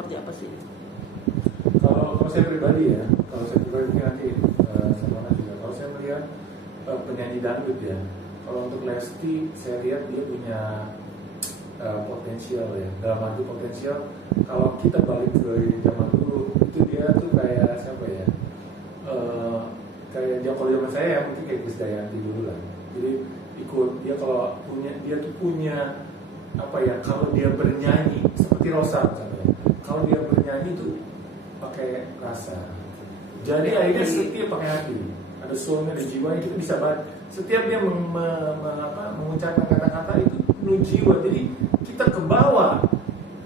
seperti apa sih? Kalau saya pribadi ya, kalau saya pribadi mungkin nanti sama juga. Kalau saya melihat penyanyi dangdut ya, kalau untuk Lesti saya lihat dia punya potensial ya. Dalam arti potensial, kalau kita balik ke zaman dulu itu dia tuh kayak siapa ya? Kayak dia kalau zaman saya ya mungkin kayak Krisdayanti dulu lah. Jadi ikut dia kalau punya dia tuh punya apa ya? Kalau dia bernyanyi seperti Rosa misalnya, kalau dia bernyanyi tuh pakai rasa. Jadi akhirnya setiap pakai hati, ada soulnya, ada jiwa itu bisa banget. Setiap dia mengucapkan kata-kata itu penuh jiwa. Jadi kita ke bawah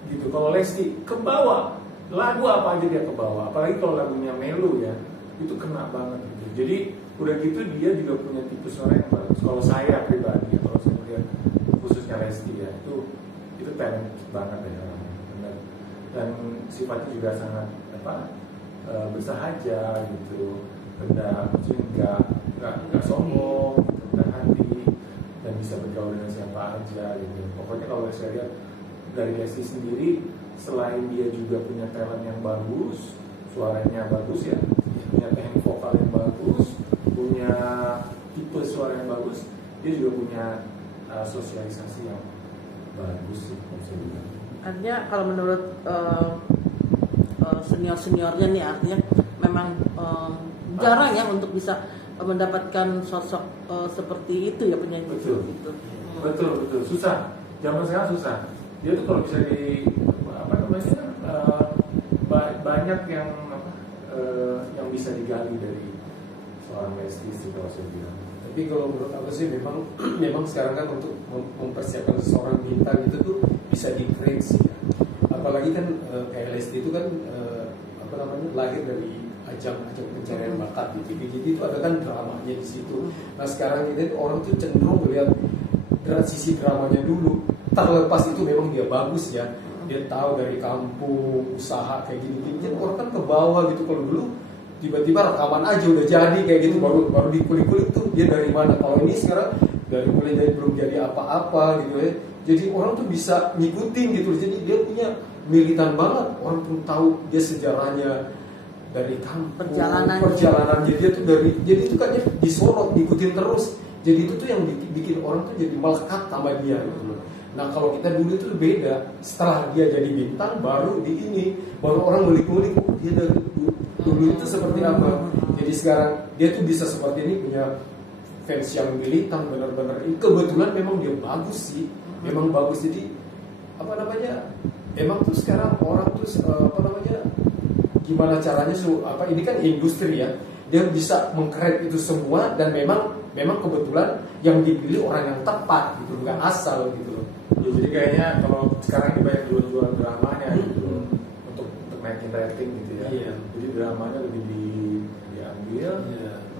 gitu. Kalau Lesti ke bawah, lagu apa aja dia ke bawah. Apalagi kalau lagunya melo ya, itu kena banget gitu. Jadi udah gitu dia juga punya tipe suara yang bagus. Kalau saya pribadi, kalau saya melihat khususnya Lesti ya, itu talent banget ya. Benar. Dan sifatnya juga sangat bersahaja gitu, rendah, maksudnya nggak sombong, rendah hati, dan bisa bergaul dengan siapa aja gitu. Pokoknya kalau saya lihat dari Lesti sendiri, selain dia juga punya talent yang bagus, suaranya bagus ya, punya teknik vokal yang bagus, punya tipe suara yang bagus, dia juga punya sosialisasi yang bagus sih kalau saya bilang. Artinya kalau menurut senior-seniornya nih, artinya memang jarang ya untuk bisa mendapatkan sosok seperti itu ya, penyanyi betul. Itu. Betul, susah. Zaman sekarang susah. Dia tuh kalau bisa banyak yang bisa digali dari seorang Lesti sih kalau saya bilang. Tapi kalau menurut aku sih memang sekarang kan untuk mempersiapkan seorang bintang itu tuh bisa di-train sih ya. Apalagi kan kayak Lesti itu kan lahir dari ajang pencarian bakat di TV. Itu ada kan dramanya di situ. Nah sekarang ini orang tuh cenderung melihat sisi dramanya dulu. Terlepas itu memang dia bagus ya, dia tahu dari kampung usaha kayak gini. Jadi orang kan ke bawah gitu. Kalau dulu tiba-tiba rekaman aja udah jadi kayak gitu, baru dikulik-kulik tuh dia dari mana. Kalau ini sekarang mulai dari belum jadi apa-apa gitu ya. Jadi orang tuh bisa ngikutin gitu. Jadi dia punya militan banget. Orang pun tahu dia sejarahnya dari kampung, perjalanannya dia tuh jadi itu kan dia disorot, diikutin terus. Jadi itu tuh yang bikin orang tuh jadi melekat sama dia gitu loh. Nah kalau kita dulu itu beda. Setelah dia jadi bintang baru baru orang ngulik-ngulik dia dari dulu itu seperti apa. Jadi sekarang dia tuh bisa seperti ini, punya fans yang militan benar-benar. Kebetulan memang dia bagus sih, memang bagus. Jadi emang tuh sekarang orang tuh gimana caranya ini kan industri ya, dia bisa meng-create itu semua. Dan memang kebetulan yang dipilih orang yang tepat gitu, nggak asal gitu loh. Ya, jadi kayaknya kalau sekarang ini banyak jual dramanya gitu untuk naikin rating gitu ya. Iya. Jadi dramanya lebih diambil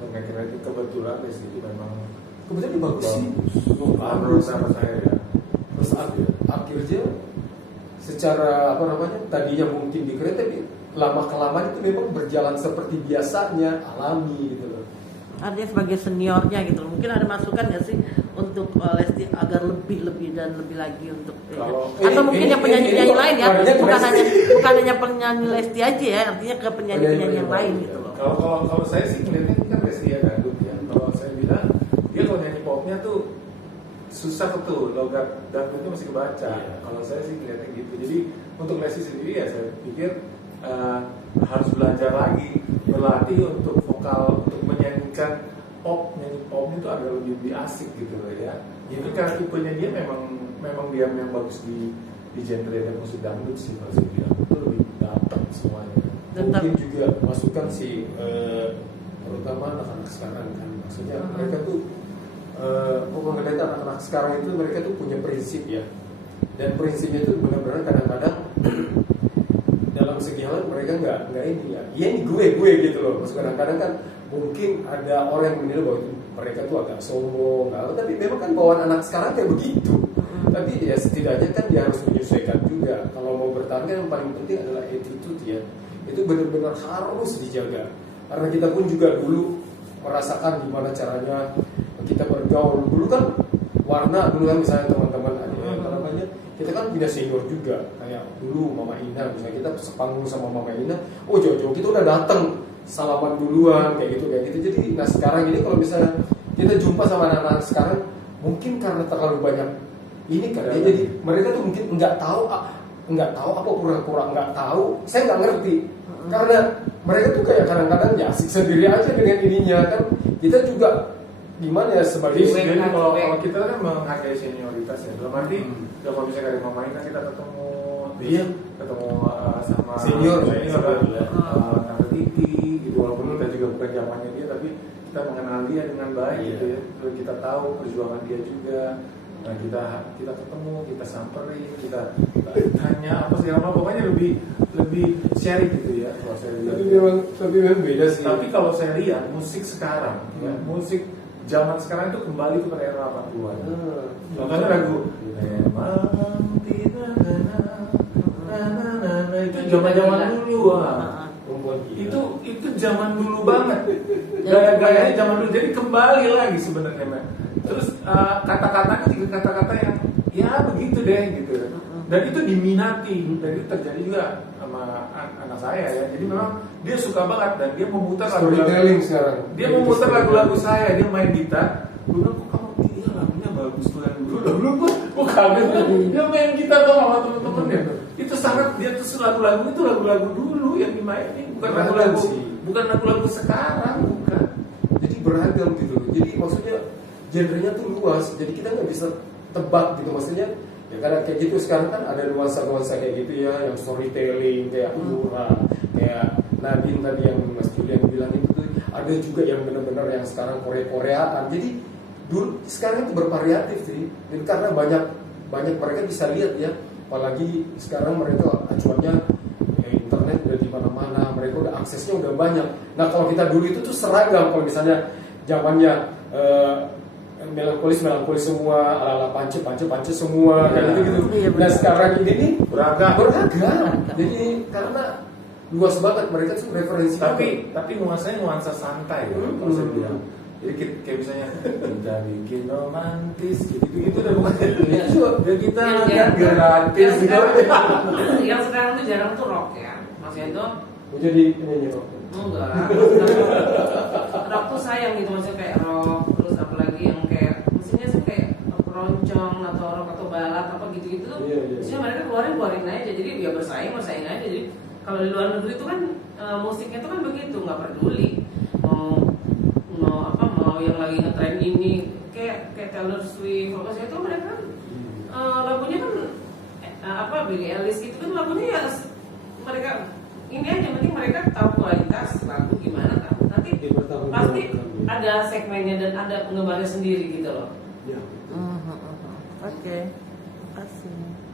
untuk naikin rating. Kebetulan di situ memang kebetulan bagus sih. Menurut sama saya ya. Terus akhirnya secara tadinya mungkin di-create, tapi lama-kelamaan itu memang berjalan seperti biasanya, alami gitu loh. Artinya sebagai seniornya gitu, mungkin ada masukan nggak sih untuk Lesti agar lebih dan lebih lagi untuk atau mungkin yang penyanyi lain ya, bukan hanya penyanyi Lesti aja ya, artinya ke penyanyi yang lain gitu loh. Kalau saya sih melihatnya ini kan Lesti ya dangdut ya. Kalau saya bilang dia kalau nyanyi popnya tuh susah tuh, logat dangdutnya masih kebaca. Kalau saya sih melihatnya gitu. Jadi untuk Lesti sendiri ya saya pikir harus belajar lagi, berlatih untuk vokal, untuk menyanyikan nyanyi popnya itu agak lebih asik gitu loh ya. Jadi karena tipenya dia memang dia yang bagus di genre dan musik dangdut sih kalau saya bilang itu lebih dapat semuanya. Mungkin juga masukan sih terutama anak-anak sekarang kan, maksudnya mereka tuh mengenai anak-anak sekarang itu mereka tuh punya prinsip ya, dan prinsipnya itu benar-benar kadang-kadang dalam segi hal mereka nggak ini ya ini gue gitu loh. Maksudnya kadang-kadang kan mungkin ada orang yang menilai bahwa mereka tuh agak sombong, tapi memang kan bawaan anak sekarang kayak begitu. Tapi ya setidaknya kan dia harus menyesuaikan juga. Kalau mau bertahan kan yang paling penting adalah attitude ya. Itu benar-benar harus dijaga. Karena kita pun juga dulu merasakan gimana caranya kita bergaul. Dulu kan warna dulu kan misalnya teman-teman kita kan punya senior juga, kayak dulu Mama Ina, misalnya kita sepanggung sama Mama Ina, oh jauh-jauh kita udah datang salaman duluan kayak gitu. Jadi nah sekarang ini kalau misalnya kita jumpa sama anak-anak sekarang, mungkin karena terlalu banyak ini kan ya, jadi mereka tuh mungkin nggak tahu apa pura-pura nggak tahu, saya nggak ngerti karena mereka tuh kayak kadang-kadang ya asik sendiri aja dengan ininya kan. Kita juga gimana ya sebagai jadi kalau kita kan menghargai senioritas ya, dalam arti kalau misalnya dari Mama Ina kita ketemu ketemu sama senior Tante Titi gitu, walaupun kita juga bukan zamannya dia, tapi kita mengenal dia dengan baik gitu ya, kita tahu perjuangan dia juga. Nah kita ketemu, kita samperin, kita tanya apa sih, pokoknya lebih sharing gitu ya kalau saya lihat. Tapi memang beda sih. Tapi kalau saya lihat musik sekarang, ya, musik zaman sekarang itu kembali kepada era 80-an. Contohnya lagu memang tidak itu zaman dulu. Itu zaman dulu banget. Gaya-gayanya zaman dulu. Jadi kembali lagi sebenarnya, Mbak. Terus kata-katanya juga kata-kata yang ya begitu deh gitu. Dan itu diminati, dan itu terjadi juga sama anak saya ya. Jadi memang dia suka banget dan dia memutar lagu-lagu sekarang. Dia memutar lagu-lagu saya, dia main gitar. Dulu kok kamu iya lagunya bagus tuh yang dulu gua kaget. Dia main gitar tuh sama temen-temennya. Itu sangat dia tuh lagu-lagu itu lagu-lagu dulu yang dimainin, bukan lagu-lagu sekarang, bukan. Jadi beragam gitu. Jadi maksudnya genrenya tuh luas. Jadi kita nggak bisa tebak gitu maksudnya. Ya karena kayak gitu sekarang kan ada nuansa-nuansa kayak gitu ya, yang storytelling kayak Lura, kayak Nadine tadi yang Mas Julian bilang itu tuh, ada juga yang benar-benar yang sekarang Korea-Koreaan. Jadi dulu sekarang itu bervariatif sih. Dan karena banyak mereka bisa lihat ya, apalagi sekarang mereka acuannya internet udah di mana-mana, mereka udah aksesnya udah banyak. Nah kalau kita dulu itu tuh seragam, kalau misalnya zamannya melankolis semua, ala pance semua kayak gitu. Nah sekarang ini nih beragam. Jadi karena luas banget mereka tuh referensi. Tapi nuansanya nuansa santai ya, kalau saya bilang. Jadi kayak misalnya kita bikin romantis gitu udah bukan. Ya kita gratis gitu. Yang sekarang tuh jarang tuh rock ya, maksudnya itu. Jadi penyanyi rock. Enggak. Rock tuh sayang gitu, maksudnya kayak rock, terus apalagi yang kayak maksudnya sih kayak keroncong atau rock atau balad apa gitu-gitu tuh. Maksudnya mereka keluarin aja, jadi ya bersaing aja. Jadi kalau di luar negeri itu kan musiknya itu kan begitu, nggak peduli mau yang lagi ngetren ini kayak Taylor Swift, maksudnya itu mereka lagunya kan Billie Eilish gitu kan lagunya ya mereka ini aja, penting mereka tahu kualitas lagu gimana kan. Nanti pasti ada segmennya dan ada penggemarnya sendiri gitu loh. Ya. Oke. Terima kasih.